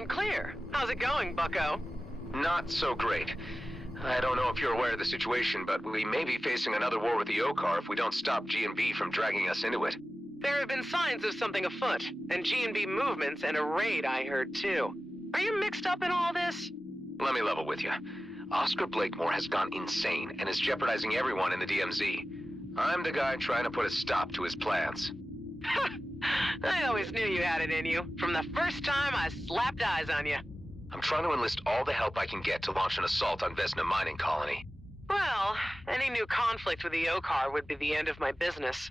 and clear. How's it going, bucko? Not so great. I don't know if you're aware of the situation, but we may be facing another war with the O-Car if we don't stop G&B from dragging us into it. There have been signs of something afoot, and G&B movements and a raid I heard too. Are you mixed up in all this? Let me level with you. Oscar Blakemore has gone insane and is jeopardizing everyone in the DMZ. I'm the guy trying to put a stop to his plans. I always knew you had it in you, from the first time I slapped eyes on you. I'm trying to enlist all the help I can get to launch an assault on Vesna Mining Colony. Well, any new conflict with the O-Car would be the end of my business.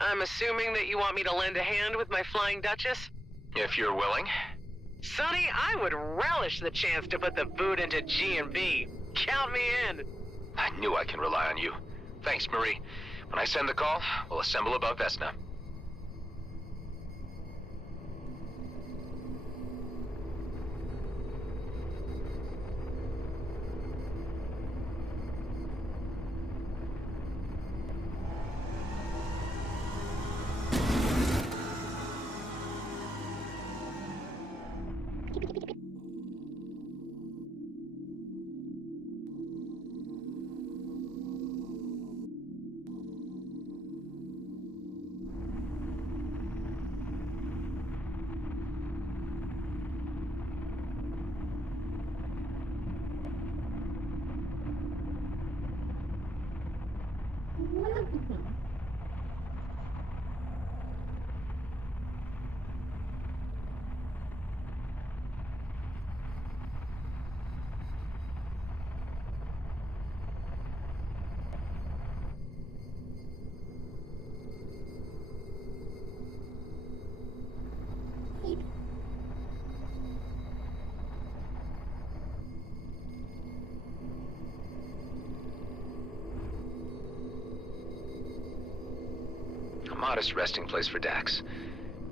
I'm assuming that you want me to lend a hand with my Flying Duchess? If you're willing. Sonny, I would relish the chance to put the boot into G&B. Count me in. I knew I can rely on you. Thanks, Marie. When I send the call, we'll assemble above Vesna. A modest resting place for Dax.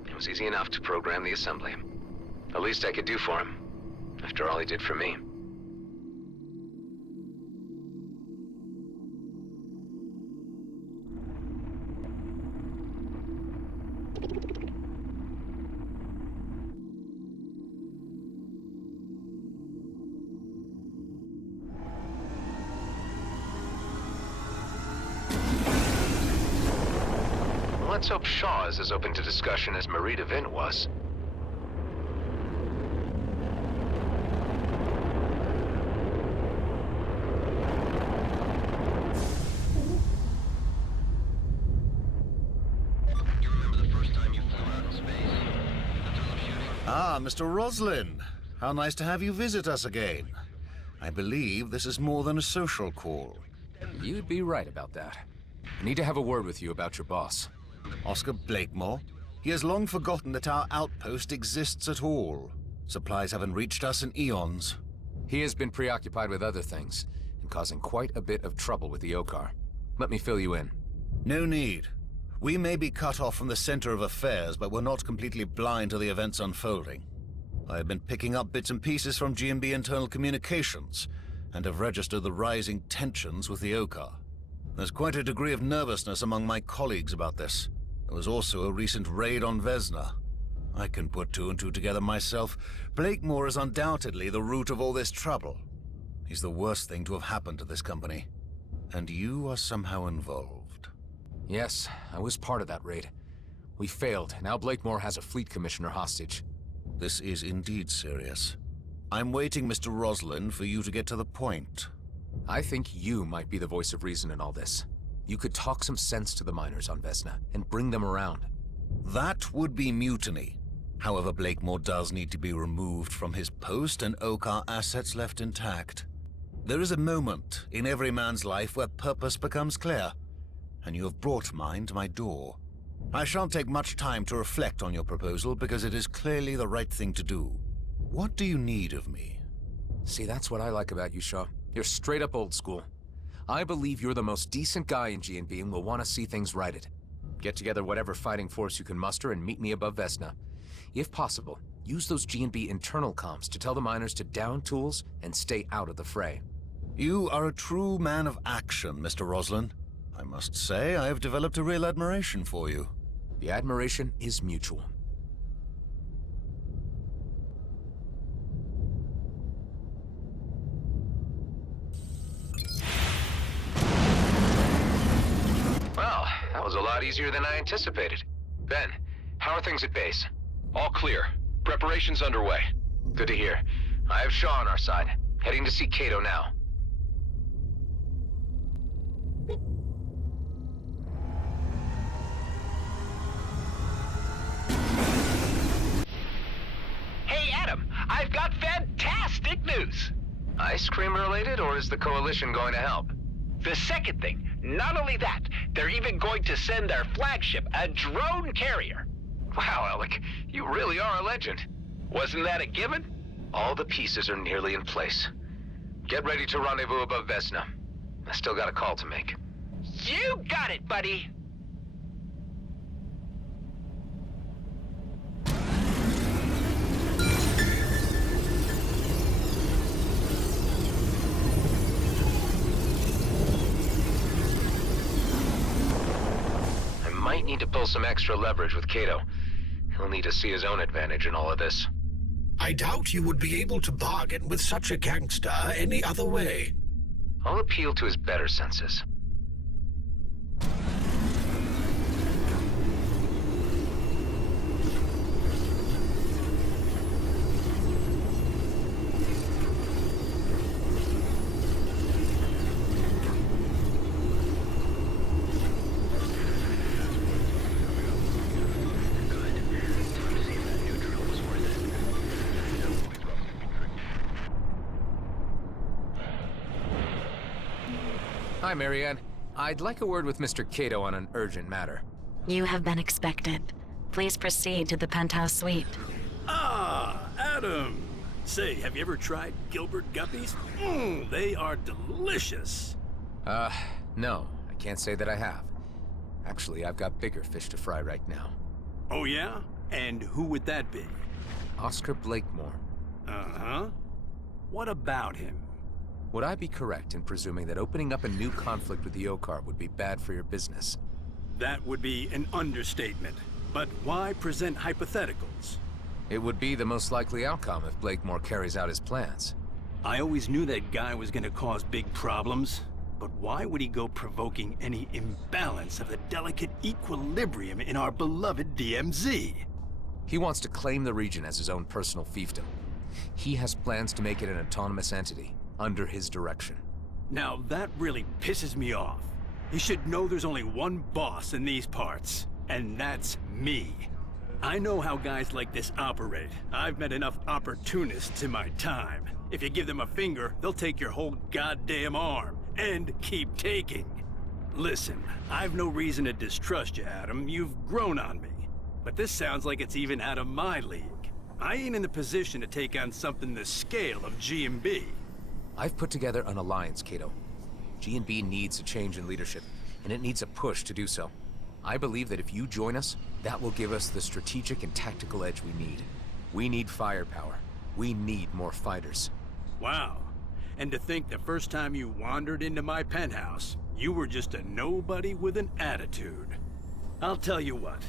It was easy enough to program the assembly. The least I could do for him, after all he did for me. Let's hope Shaw is as open to discussion as Marie DeVin was. You remember the first time you flew out in space? The thrill of shooting? Ah, Mr. Roslin. How nice to have you visit us again. I believe this is more than a social call. You'd be right about that. I need to have a word with you about your boss. Oscar Blakemore? He has long forgotten that our outpost exists at all. Supplies haven't reached us in eons. He has been preoccupied with other things, and causing quite a bit of trouble with the O-Car. Let me fill you in. No need. We may be cut off from the center of affairs, but we're not completely blind to the events unfolding. I have been picking up bits and pieces from G&B internal communications, and have registered the rising tensions with the O-Car. There's quite a degree of nervousness among my colleagues about this. There was also a recent raid on Vesna. I can put two and two together myself. Blakemore is undoubtedly the root of all this trouble. He's the worst thing to have happened to this company. And you are somehow involved. Yes, I was part of that raid. We failed. Now Blakemore has a fleet commissioner hostage. This is indeed serious. I'm waiting, Mr. Roslin, for you to get to the point. I think you might be the voice of reason in all this. You could talk some sense to the miners on Vesna and bring them around. That would be mutiny. However, Blakemore does need to be removed from his post and O-Car assets left intact. There is a moment in every man's life where purpose becomes clear, and you have brought mine to my door. I shan't take much time to reflect on your proposal because it is clearly the right thing to do. What do you need of me? See, that's what I like about you, Shaw. You're straight up old school. I believe you're the most decent guy in G&B and will want to see things righted. Get together whatever fighting force you can muster and meet me above Vesna. If possible, use those G&B internal comms to tell the miners to down tools and stay out of the fray. You are a true man of action, Mr. Roslin. I must say I have developed a real admiration for you. The admiration is mutual. easier than I anticipated. Ben, how are things at base? All clear. Preparations underway. Good to hear. I have Shaw on our side. Heading to see Cato now. Hey, Adam, I've got fantastic news. Ice cream related, or is the Coalition going to help? The second thing, not only that, they're even going to send their flagship, a drone carrier. Wow, Alec, you really are a legend. Wasn't that a given? All the pieces are nearly in place. Get ready to rendezvous above Vesna. I still got a call to make. You got it, buddy. I might need to pull some extra leverage with Cato. He'll need to see his own advantage in all of this. I doubt you would be able to bargain with such a gangster any other way. I'll appeal to his better senses. Hi, Marianne. I'd like a word with Mr. Cato on an urgent matter. You have been expected. Please proceed to the penthouse suite. Ah, Adam. Say, have you ever tried Gilbert Guppies? They are delicious. No. I can't say that I have. Actually, I've got bigger fish to fry right now. Oh, yeah? And who would that be? Oscar Blakemore. Uh-huh. What about him? Would I be correct in presuming that opening up a new conflict with the Okar would be bad for your business? That would be an understatement. But why present hypotheticals? It would be the most likely outcome if Blakemore carries out his plans. I always knew that guy was gonna cause big problems. But why would he go provoking any imbalance of the delicate equilibrium in our beloved DMZ? He wants to claim the region as his own personal fiefdom. He has plans to make it an autonomous entity, under his direction. Now that really pisses me off. He should know there's only one boss in these parts, and that's me. I know how guys like this operate. I've met enough opportunists in my time. If you give them a finger, they'll take your whole goddamn arm, and keep taking. Listen, I've no reason to distrust you, Adam. You've grown on me. But this sounds like it's even out of my league. I ain't in the position to take on something the scale of G&B. I've put together an alliance, Cato. G&B needs a change in leadership, and it needs a push to do so. I believe that if you join us, that will give us the strategic and tactical edge we need. We need firepower. We need more fighters. Wow. And to think the first time you wandered into my penthouse, you were just a nobody with an attitude. I'll tell you what.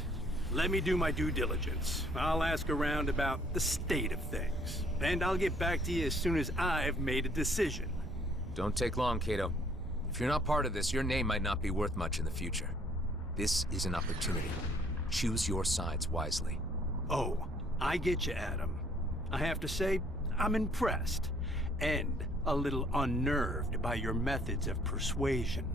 Let me do my due diligence. I'll ask around about the state of things. And I'll get back to you as soon as I've made a decision. Don't take long, Cato. If you're not part of this, your name might not be worth much in the future. This is an opportunity. Choose your sides wisely. Oh, I get you, Adam. I have to say, I'm impressed. And a little unnerved by your methods of persuasion.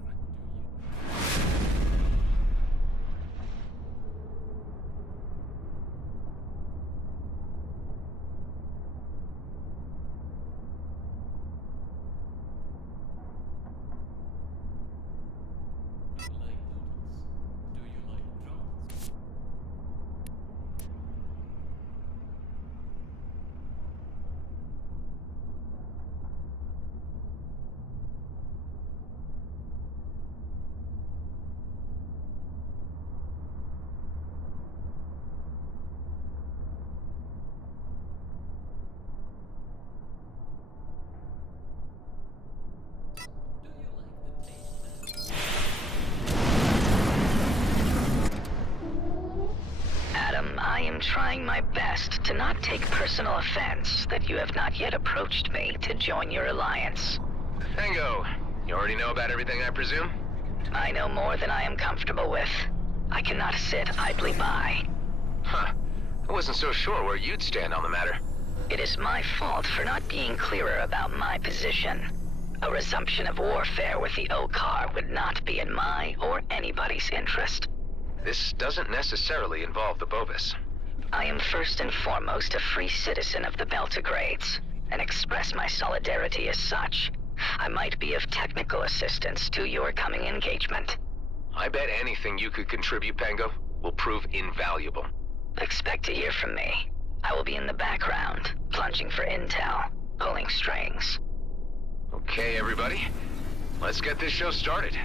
I am trying my best to not take personal offense that you have not yet approached me to join your alliance. Tango, you already know about everything, I presume? I know more than I am comfortable with. I cannot sit idly by. Huh. I wasn't so sure where you'd stand on the matter. It is my fault for not being clearer about my position. A resumption of warfare with the Okar would not be in my or anybody's interest. This doesn't necessarily involve the Bovis. I am first and foremost a free citizen of the Beltagrades, and express my solidarity as such. I might be of technical assistance to your coming engagement. I bet anything you could contribute, Pango, will prove invaluable. Expect to hear from me. I will be in the background, plunging for intel, pulling strings. Okay, everybody. Let's get this show started.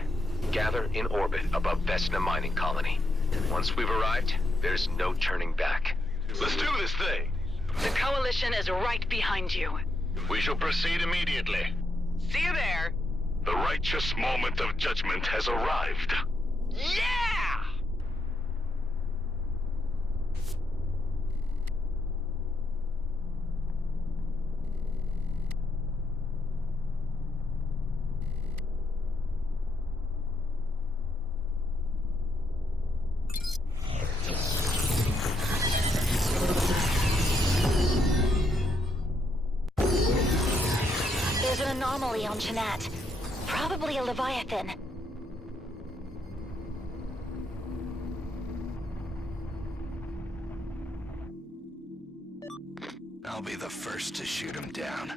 Gather in orbit above Vesna Mining Colony. Once we've arrived, there's no turning back. Let's do this thing. The Coalition is right behind you. We shall proceed immediately. See you there. The righteous moment of judgment has arrived. Yeah! There's an anomaly on Chenat. Probably a Leviathan. I'll be the first to shoot him down.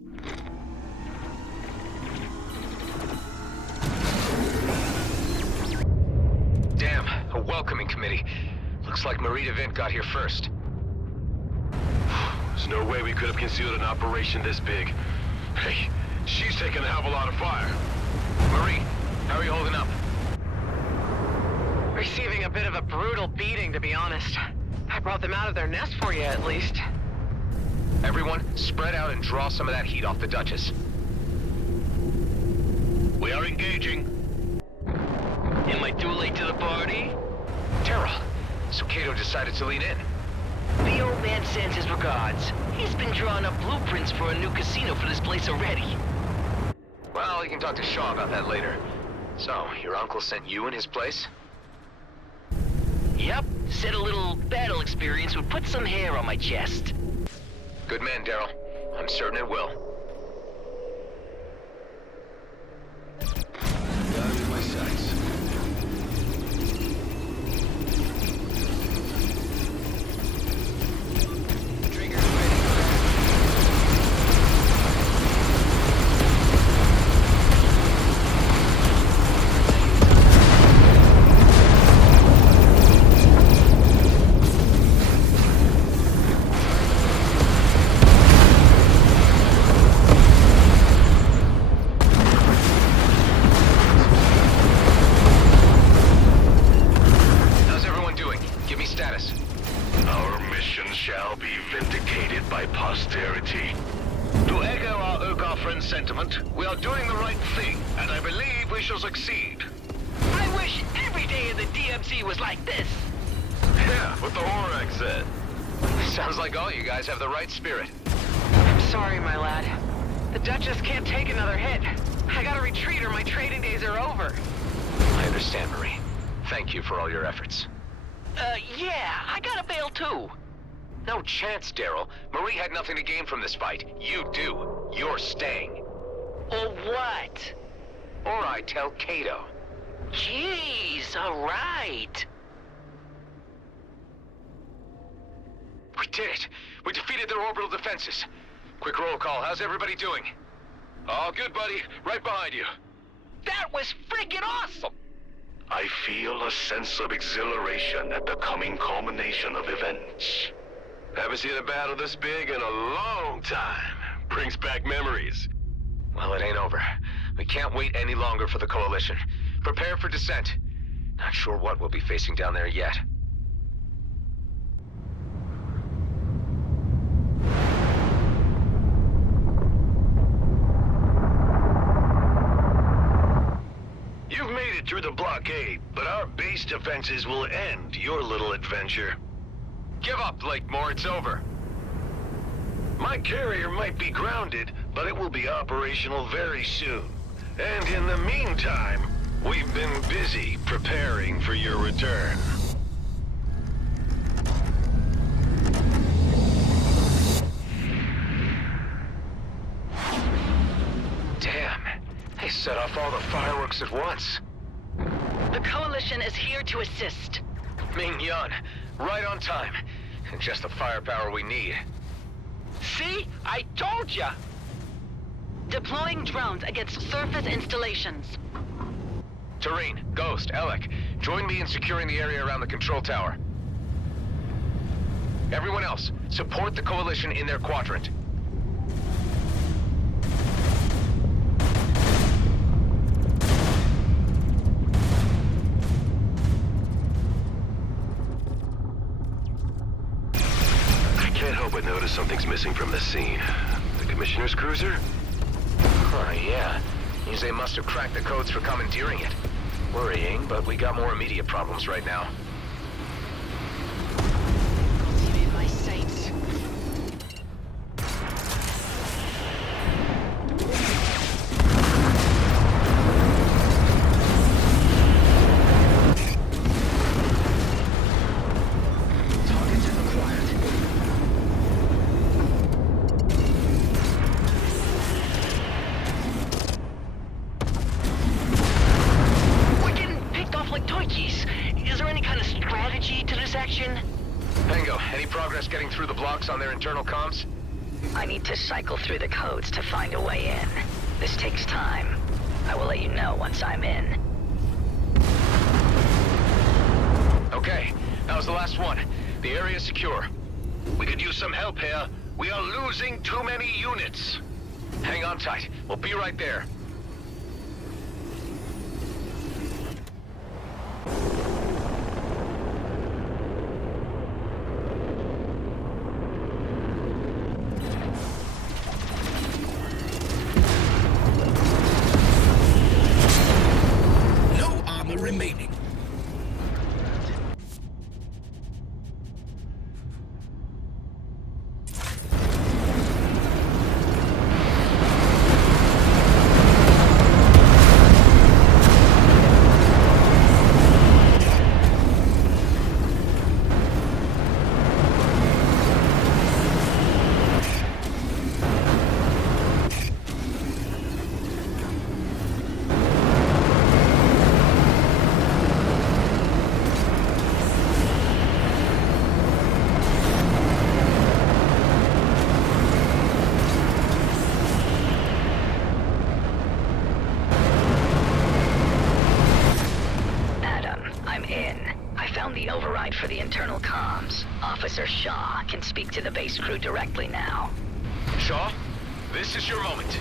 Damn, a welcoming committee. Looks like Marie DeVint got here first. There's no way we could have concealed an operation this big. Hey, she's taking a hell of a lot of fire. Marie, how are you holding up? Receiving a bit of a brutal beating, to be honest. I brought them out of their nest for you, at least. Everyone, spread out and draw some of that heat off the Duchess. We are engaging. Am I too late to the party? Terrell, so Cato decided to lean in. The old man sends his regards. He's been drawing up blueprints for a new casino for this place already. Well, you can talk to Shaw about that later. So, your uncle sent you in his place? Yep, said a little battle experience would put some hair on my chest. Good man, Daryl. I'm certain it will. Got in my sights. Trigger's ready. How's everyone doing? Give me status. Our mission shall be vindicated by posterity. To echo our Okar friend's sentiment, we are doing the right thing, and I believe we shall succeed. I wish every day in the DMZ was like this. Yeah, what the Horak said. Sounds like all you guys have the right spirit. I'm sorry, my lad. The Duchess can't take another hit. I gotta retreat or my trading days are over. I understand, Marie. Thank you for all your efforts. Yeah, I got a bail too. No chance, Daryl. Marie had nothing to gain from this fight. You do. You're staying. Or what? Or I tell Cato. Jeez, alright. We did it. We defeated their orbital defenses. Quick roll call. How's everybody doing? All good, buddy. Right behind you. That was friggin' awesome! I feel a sense of exhilaration at the coming culmination of events. Haven't seen a battle this big in a long time. Brings back memories. Well, it ain't over. We can't wait any longer for the Coalition. Prepare for descent. Not sure what we'll be facing down there yet. You've made it through the blockade, but our base defenses will end your little adventure. Give up, Blakemore. It's over. My carrier might be grounded, but it will be operational very soon. And in the meantime, we've been busy preparing for your return. all the fireworks at once. The Coalition is here to assist. Ming-Yun, right on time. And just the firepower we need. See? I told ya! Deploying drones against surface installations. Tareen, Ghost, Alec, join me in securing the area around the control tower. Everyone else, support the Coalition in their quadrant. I can't help but notice something's missing from the scene. The Commissioner's cruiser? Huh, yeah. Means they must have cracked the codes for commandeering it. Worrying, but we got more immediate problems right now. In my sights. Targets acquired. We're getting picked off like toy keys. Is there any kind of strategy to this action? Tango, any progress getting through the blocks on their internal comms? I need to cycle through the codes to find a way in. This takes time. I will let you know once I'm in. Okay, that was the last one. The area's secure. We could use some help here. We are losing too many units. Hang on tight. We'll be right there. No armor remaining. The override for the internal comms. Officer Shaw can speak to the base crew directly now. Shaw, this is your moment.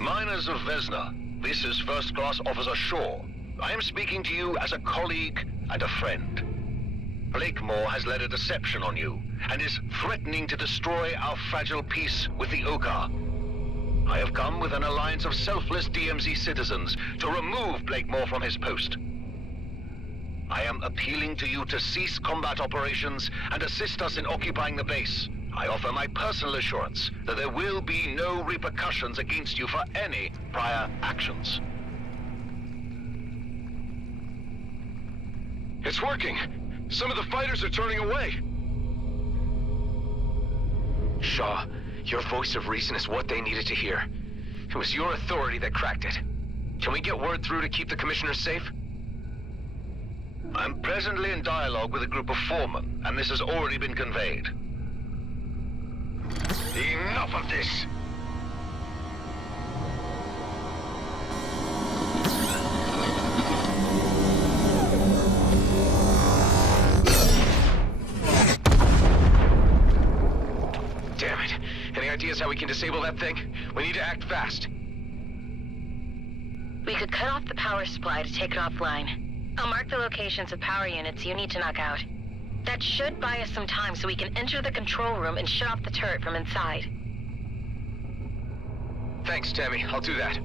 Miners of Vesna, this is First Class Officer Shaw. I am speaking to you as a colleague and a friend. Blakemore has led a deception on you, and is threatening to destroy our fragile peace with the Okar. I have come with an alliance of selfless DMZ citizens to remove Blakemore from his post. I am appealing to you to cease combat operations and assist us in occupying the base. I offer my personal assurance that there will be no repercussions against you for any prior actions. It's working. Some of the fighters are turning away. Shaw, your voice of reason is what they needed to hear. It was your authority that cracked it. Can we get word through to keep the commissioner safe? I'm presently in dialogue with a group of foremen, and this has already been conveyed. Enough of this! Damn it. Any ideas how we can disable that thing? We need to act fast. We could cut off the power supply to take it offline. I'll mark the locations of power units you need to knock out. That should buy us some time so we can enter the control room and shut off the turret from inside. Thanks, Tammy. I'll do that.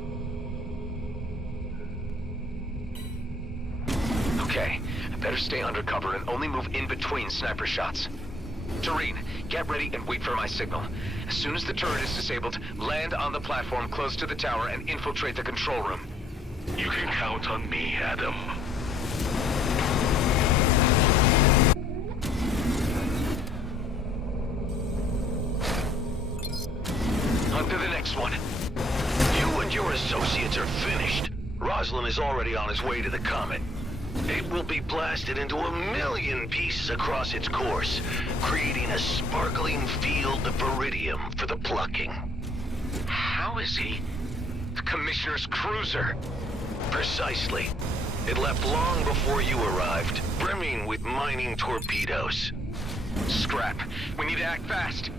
Okay, I better stay undercover and only move in between sniper shots. Tareen, get ready and wait for my signal. As soon as the turret is disabled, land on the platform close to the tower and infiltrate the control room. You can count on me, Adam. Roslin is already on his way to the comet. It will be blasted into 1,000,000 pieces across its course, creating a sparkling field of iridium for the plucking. How is he? The Commissioner's cruiser. Precisely. It left long before you arrived, brimming with mining torpedoes. Scrap. We need to act fast.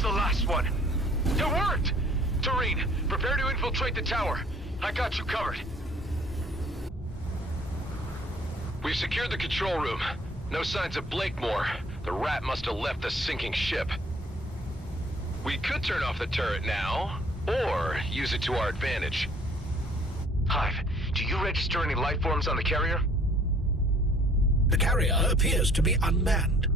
The last one. It worked! Tareen, prepare to infiltrate the tower. I got you covered. We've secured the control room. No signs of Blakemore. The rat must have left the sinking ship. We could turn off the turret now, or use it to our advantage. Hive, do you register any life forms on the carrier? The carrier appears to be unmanned.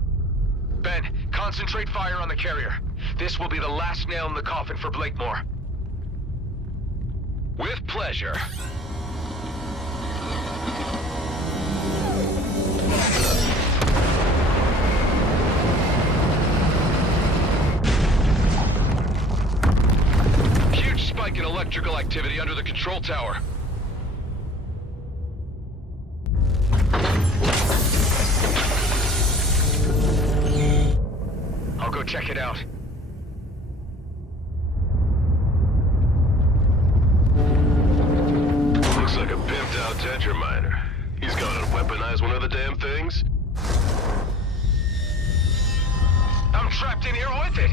Ben, concentrate fire on the carrier. This will be the last nail in the coffin for Blakemore. With pleasure. Huge spike in electrical activity under the control tower. I'll go check it out. Looks like a pimped-out Tetra miner. He's gone and weaponized one of the damn things. I'm trapped in here with it!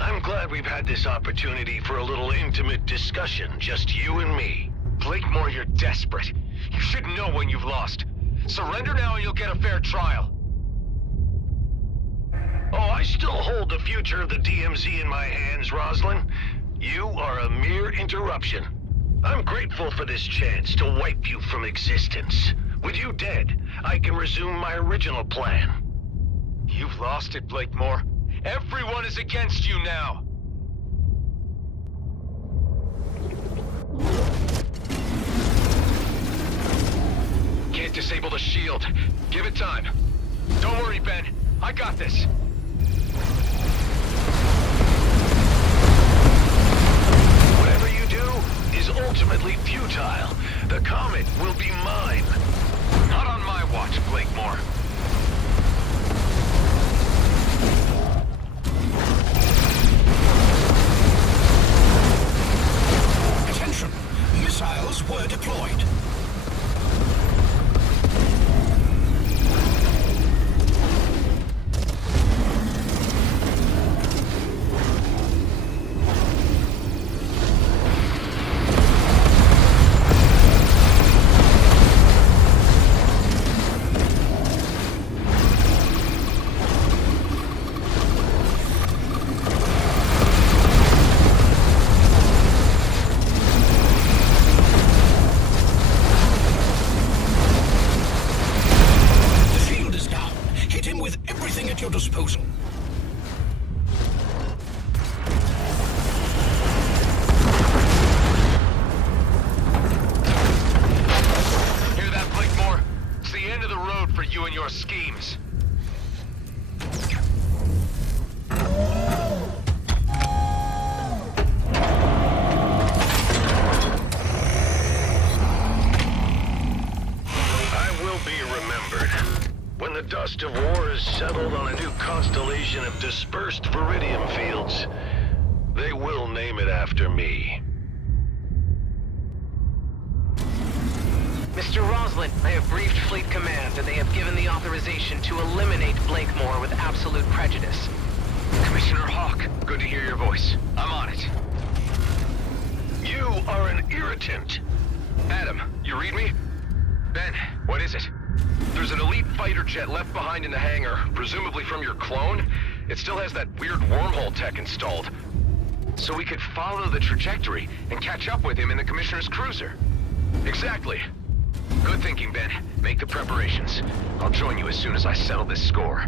I'm glad we've had this opportunity for a little intimate discussion, just you and me. Blakemore, you're desperate. You should know when you've lost. Surrender now and you'll get a fair trial. Oh, I still hold the future of the DMZ in my hands, Roslin. You are a mere interruption. I'm grateful for this chance to wipe you from existence. With you dead, I can resume my original plan. You've lost it, Blakemore. Everyone is against you now. Can't disable the shield. Give it time. Don't worry, Ben. I got this. Whatever you do is ultimately futile. The comet will be mine. Not on my watch, Blakemore. Attention! Missiles were deployed. dispersed Viridium fields. They will name it after me. Mr. Roslin, I have briefed Fleet Command, and they have given the authorization to eliminate Blakemore with absolute prejudice. Commissioner Hawk, good to hear your voice. I'm on it. You are an irritant. Adam, you read me? Ben, what is it? There's an elite fighter jet left behind in the hangar, presumably from your clone. It still has that weird wormhole tech installed. So we could follow the trajectory and catch up with him in the Commissioner's cruiser. Exactly. Good thinking, Ben. Make the preparations. I'll join you as soon as I settle this score.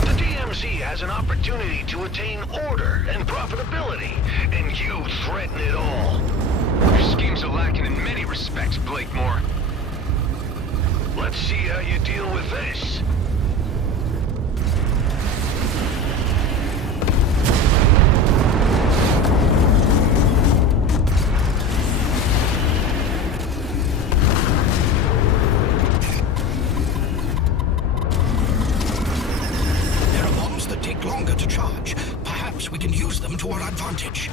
The DMZ has an opportunity to attain order and profitability, and you threaten it all. Your schemes are lacking in many respects, Blakemore. Let's see how you deal with this. There are bombs that take longer to charge. Perhaps we can use them to our advantage.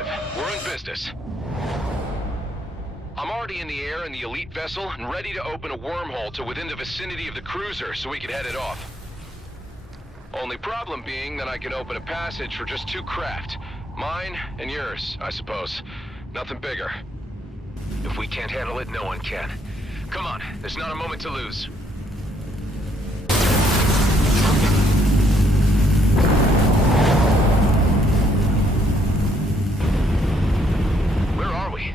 Affirmative. We're in business. I'm already in the air in the elite vessel and ready to open a wormhole to within the vicinity of the cruiser so we can head it off. Only problem being that I can open a passage for just 2 craft. Mine and yours, I suppose. Nothing bigger. If we can't handle it, no one can. Come on, there's not a moment to lose. Where are we?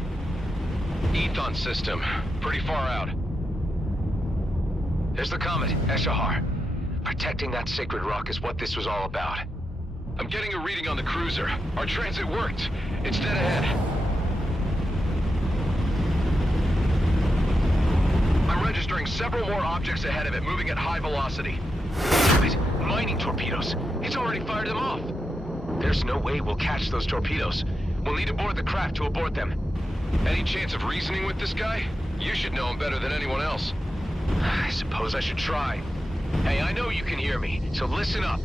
Ethon system. Pretty far out. There's the comet, Eshahar. Protecting that sacred rock is what this was all about. I'm getting a reading on the cruiser. Our transit worked. It's dead ahead. I'm registering several more objects ahead of it, moving at high velocity. Wait, mining torpedoes. It's already fired them off. There's no way we'll catch those torpedoes. We'll need to board the craft to abort them. Any chance of reasoning with this guy? You should know him better than anyone else. I suppose I should try. Hey, I know you can hear me, so listen up.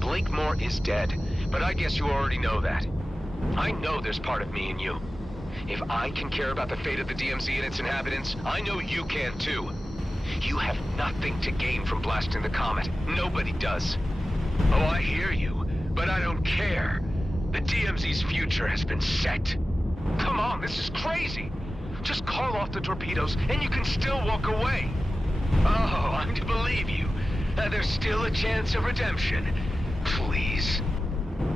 Blakemore is dead, but I guess you already know that. I know there's part of me in you. If I can care about the fate of the DMZ and its inhabitants, I know you can too. You have nothing to gain from blasting the comet. Nobody does. Oh, I hear you, but I don't care. The DMZ's future has been set. Come on, this is crazy. Just call off the torpedoes and you can still walk away. Oh, I'm to believe you. There's still a chance of redemption. Please.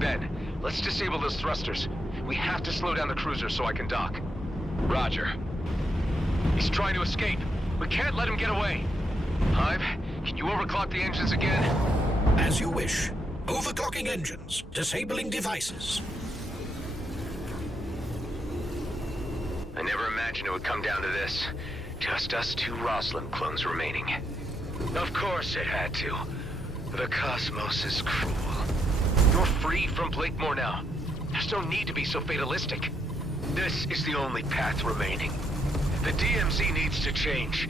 Ben, let's disable those thrusters. We have to slow down the cruiser so I can dock. Roger. He's trying to escape. We can't let him get away. Hive, can you overclock the engines again? As you wish. Overclocking engines. Disabling devices. I never imagined it would come down to this. Just us 2 Roslin clones remaining. Of course it had to. The cosmos is cruel. You're free from Blakemore now. There's no need to be so fatalistic. This is the only path remaining. The DMZ needs to change,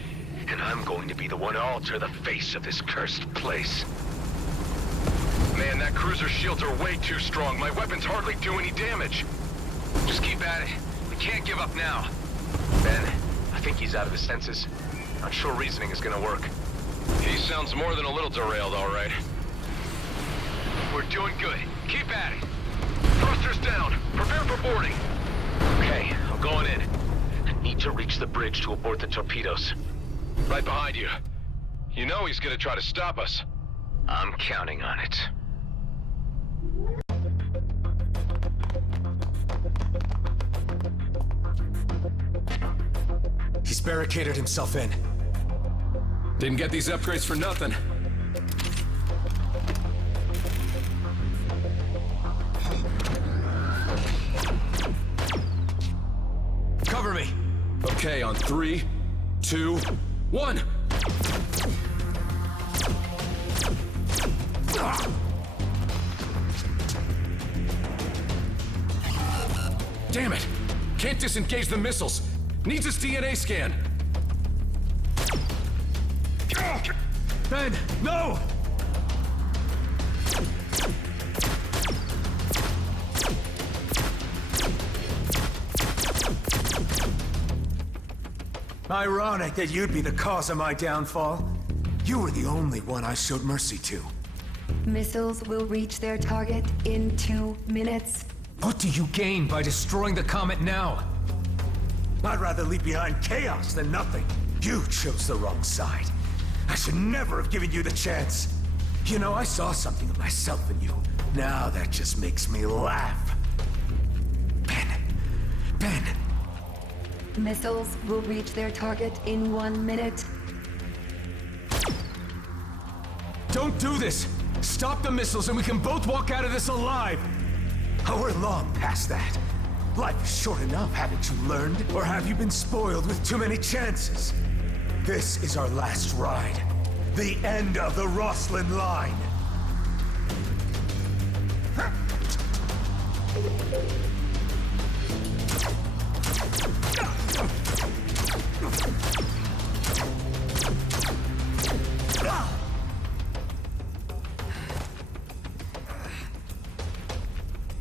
and I'm going to be the one to alter the face of this cursed place. Man, that cruiser's shields are way too strong. My weapons hardly do any damage. Just keep at it. We can't give up now. Ben, I think he's out of his senses. Not sure reasoning is gonna work. He sounds more than a little derailed, all right. We're doing good. Keep at it. Thrusters down. Prepare for boarding. Okay, I'm going in. I need to reach the bridge to abort the torpedoes. Right behind you. You know he's gonna try to stop us. I'm counting on it. He's barricaded himself in. Didn't get these upgrades for nothing. Cover me. Okay, on 3, 2, 1. Damn it! Can't disengage the missiles. Needs his DNA scan. Ben, no! Ironic that you'd be the cause of my downfall. You were the only one I showed mercy to. Missiles will reach their target in 2 minutes. What do you gain by destroying the comet now? I'd rather leave behind chaos than nothing. You chose the wrong side. I should never have given you the chance. You know, I saw something of myself in you. Now that just makes me laugh. Ben. Missiles will reach their target in 1 minute. Don't do this! Stop the missiles and we can both walk out of this alive! Oh, we're long past that. Life is short enough, haven't you learned? Or have you been spoiled with too many chances? This is our last ride. The end of the Roslin line.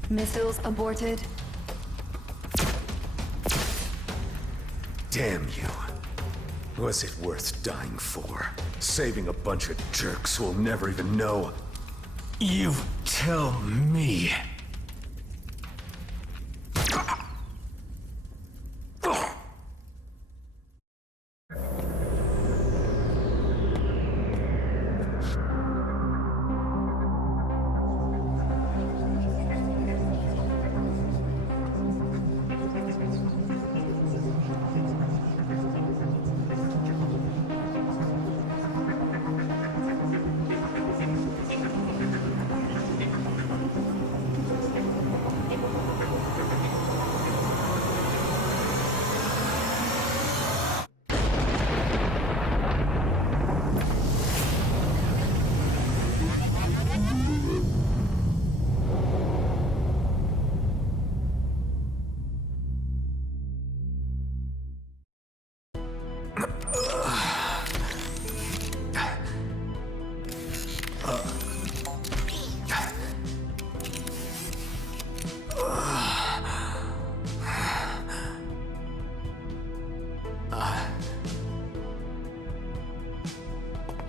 Missiles aborted. Damn you. Was it worth dying for? Saving a bunch of jerks who'll never even know? You tell me.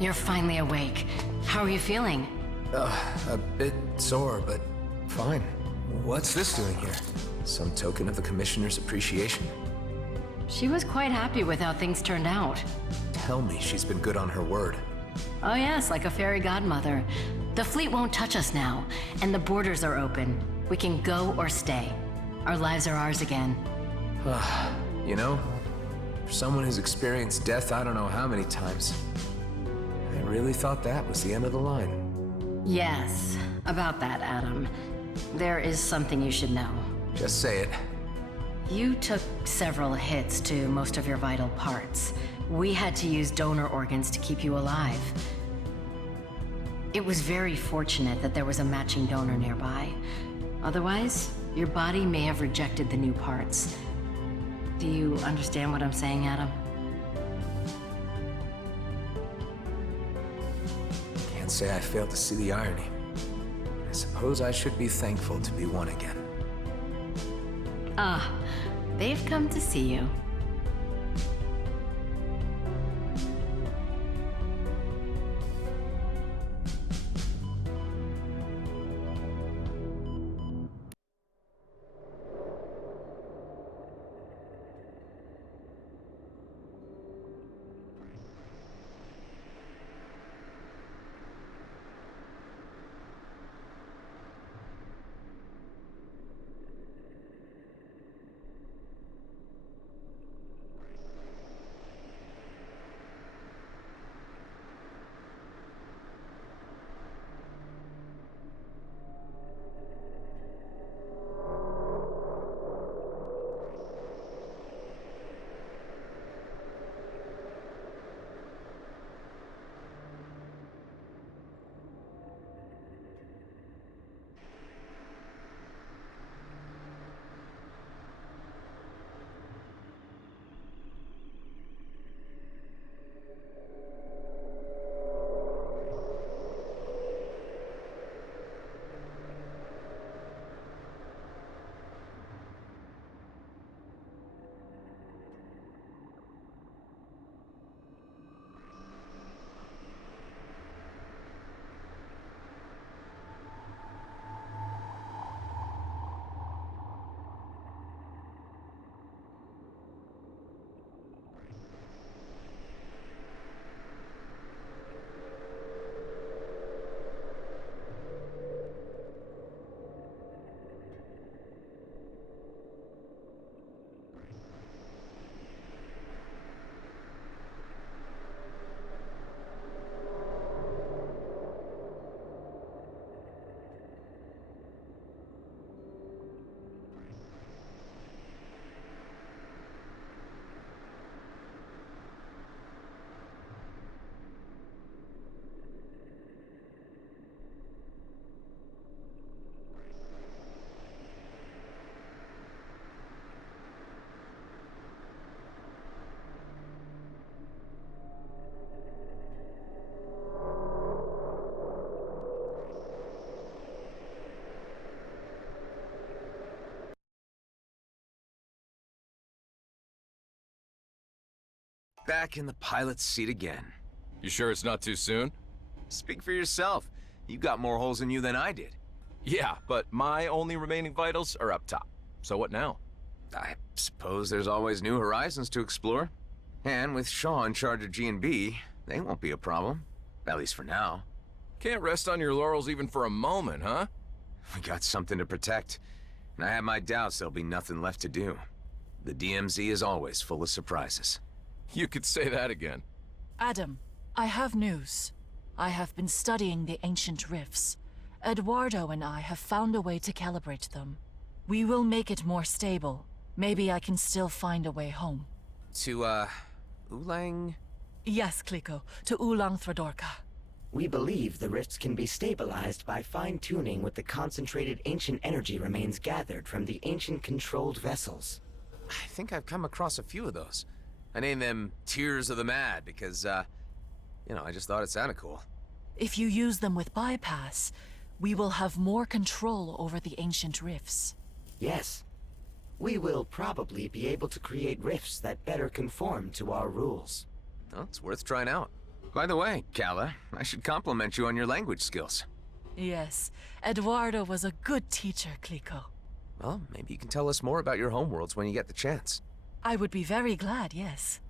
You're finally awake. How are you feeling? A bit sore, but fine. What's this doing here? Some token of the Commissioner's appreciation? She was quite happy with how things turned out. Tell me she's been good on her word. Oh yes, like a fairy godmother. The fleet won't touch us now, and the borders are open. We can go or stay. Our lives are ours again. You know, for someone who's experienced death I don't know how many times, I really thought that was the end of the line. Yes, about that, Adam. There is something you should know. Just say it. You took several hits to most of your vital parts. We had to use donor organs to keep you alive. It was very fortunate that there was a matching donor nearby. Otherwise, your body may have rejected the new parts. Do you understand what I'm saying, Adam? Can't say I failed to see the irony. I suppose I should be thankful to be one again. Ah, they've come to see you. back in the pilot's seat again. You sure it's not too soon? Speak for yourself. You got more holes in you than I did. Yeah, but my only remaining vitals are up top. So what now? I suppose there's always new horizons to explore. And with Shaw in charge of G&B, they won't be a problem. At least for now. Can't rest on your laurels even for a moment, huh? We got something to protect. And I have my doubts there'll be nothing left to do. The DMZ is always full of surprises. You could say that again. Adam, I have news. I have been studying the ancient rifts. Eduardo and I have found a way to calibrate them. We will make it more stable. Maybe I can still find a way home. To, Ulang? Yes, Kliko, to Ulang Thradorka. We believe the rifts can be stabilized by fine-tuning with the concentrated ancient energy remains gathered from the ancient controlled vessels. I think I've come across a few of those. I named them Tears of the Mad because, I just thought it sounded cool. If you use them with bypass, we will have more control over the ancient rifts. Yes. We will probably be able to create rifts that better conform to our rules. Well, it's worth trying out. By the way, Kala, I should compliment you on your language skills. Yes, Eduardo was a good teacher, Kliko. Well, maybe you can tell us more about your homeworlds when you get the chance. I would be very glad, yes.